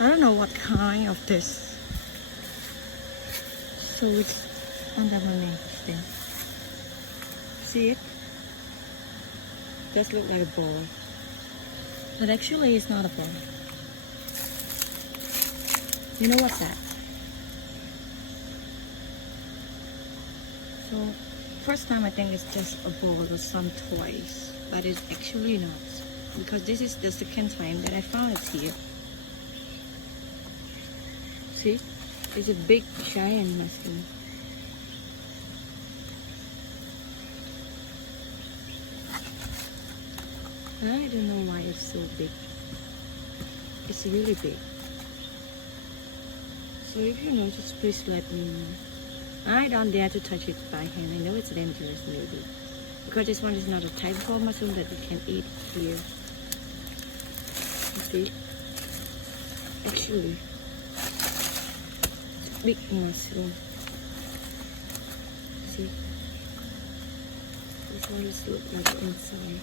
I don't know what kind of this. So it's under my name thing. See it? Just look like a ball. But actually it's not a ball. You know what's that? So first time I think it's just a ball or some toys, but it's actually not. Because this is the second time that I found it here. See? It's a big giant mushroom. I don't know why it's so big. It's really big. So if you notice, please let me know. I don't dare to touch it by hand. I know it's dangerous maybe. Because this one is not a type of mushroom that we can eat here. You see? Actually, it's a big mushroom. See? This one is look like inside.